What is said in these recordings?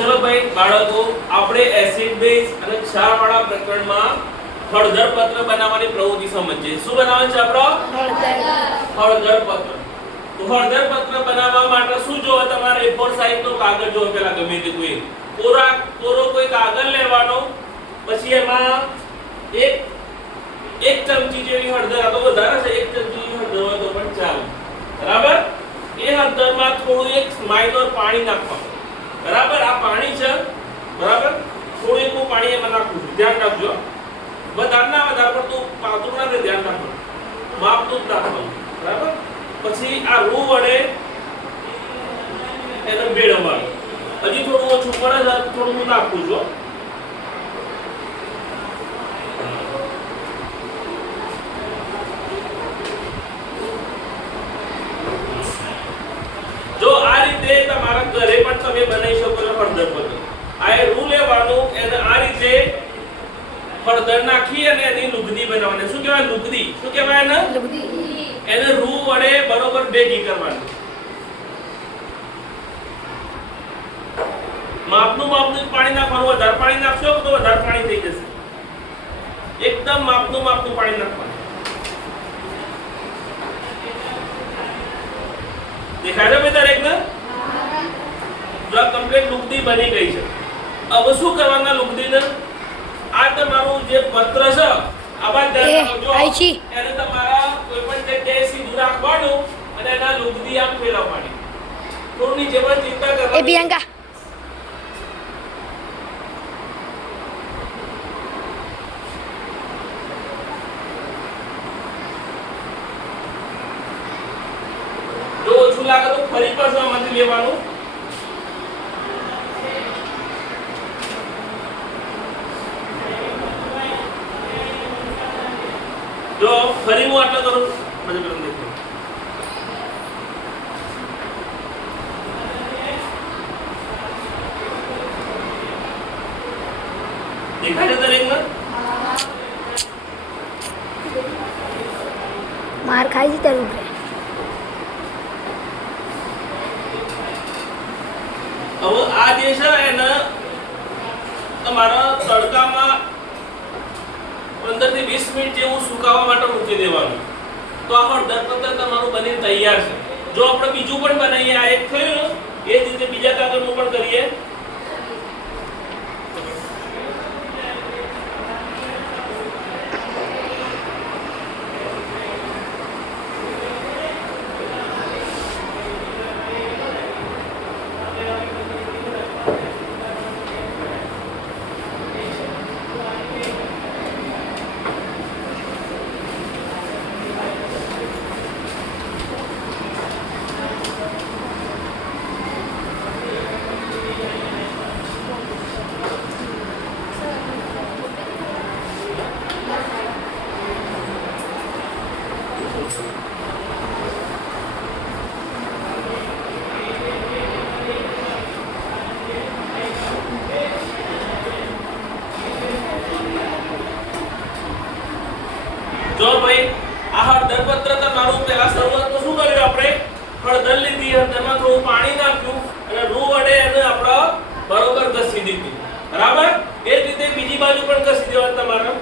ચલો ભાઈ બાળકો, આપણે એસિડ બેઝ અને ક્ષારવાળા પ્રકરણમાં હળદર પત્ર બનાવવાની પ્રવૃત્તિ સમજીએ. શું બનાવવાનું છે આપણો? હળદર પત્ર. તો હળદર પત્ર બનાવવા માટે શું જોવે તમારે? A4 સાઈઝ નો કાગળ જોવે. પેલા ગમે તે કોઈ કોરો કોઈ કાગળ લેવાનો, પછી એમાં એક ચમચી જેવી હળદર, આ તો વધારે છે, એક ચમચી જેવી હળદર હોય તો પણ ચાલે. બરાબર? એ હળદરમાં થોડું એક માઇનોર પાણી નાખવાનું. બરાબર? આ પાણી છે. બરાબર? થોડું એકનું પાણી એમાં નાખવું છે. ધ્યાન રાખજો. વધારે પડતું પાતળું ના રહે, ધ્યાન રાખજો. માપનું જ નાખવાનું. બરાબર? પછી આ રૂ વડે એને ભેળવવાનું. હજી થોડું ઓછું પડે છે, થોડું હું નાખું છું. જો આ રીતે તમારા ઘરે પણ તમે બનાવી શકો છો હળદર પત્ર. આ રૂ લેવાનું, એને આ રીતે હળદર નાખી અને એની લુગદી બનાવવાની. શું કહેવાય? લુગદી. શું કહેવાય એને? લુગદી. એને રૂ વડે બરોબર ભેગી કરવાની. માપનું પાણી નાખવાનું. વધારે પાણી નાખશો તો વધારે પાણી થઈ જશે. એકદમ માપનું પાણી નાખવાનું. દેખાય છે દરેકને? જો આ કમ્પ્લીટ લુગદી બની ગઈ છે. હવે શું કરવાના લુગદીને? આ તમારું જે પત્ર છે, આવા ધ્યાન રાખજો. એને તમારા કોઈ પણ જગ્યાએ સીધું રાખવાનું અને એના લુગદી આમ ફેરવવાની. થોડું નીચે પણ ચિંતા કરવાની. પ્રિયંકા જો ઓછું લાગે તો ફરી પાછું આમાંથી લેવાનું. જો ફરી હું આટલો કરું, પછી પેલું દેખો. દેખાય છે દરેકને? માર ખાઈ છે તારું. હવે આ જે છે એને તમારા તડકામાં 15 થી 20 મિનિટ જેવું સુકાવા માટે મૂકી દેવાનું. તો આ હળદર પત્ર તમારું બની તૈયાર છે. જો આપણે બીજું પણ બનાવીએ, આ એક થયું એ જ રીતે બીજા કાગળનું પણ કરીએ. જો ભાઈ આ હળદર પત્ર તમારું પેલા શરૂઆતમાં શું કર્યું? આપણે હળદર લીધી, હળદરમાં થોડું પાણી નાખ્યું અને રૂ વડે એને આપણે બરોબર ઘસી દીધી. બરાબર? એ જ રીતે બીજી બાજુ પણ ઘસી દેવાનું તમારે.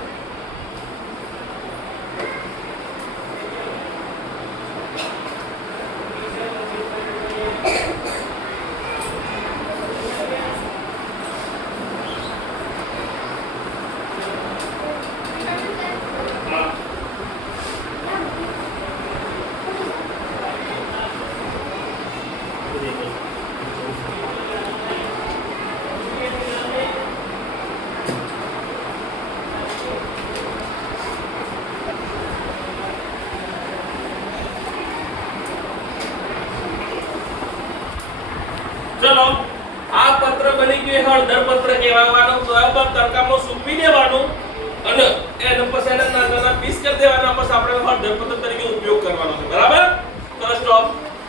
ચલો આ પત્ર બની ગયું, હળદર પત્ર કહેવાનું. બરાબર? તડકામાં સૂકવી દેવાનું અને એને પછી નાના પીસ કરી દેવાના. પછી આપણે હળદર પત્ર તરીકે ઉપયોગ કરવાનો છે. બરાબર? ચલો સ્ટોપ.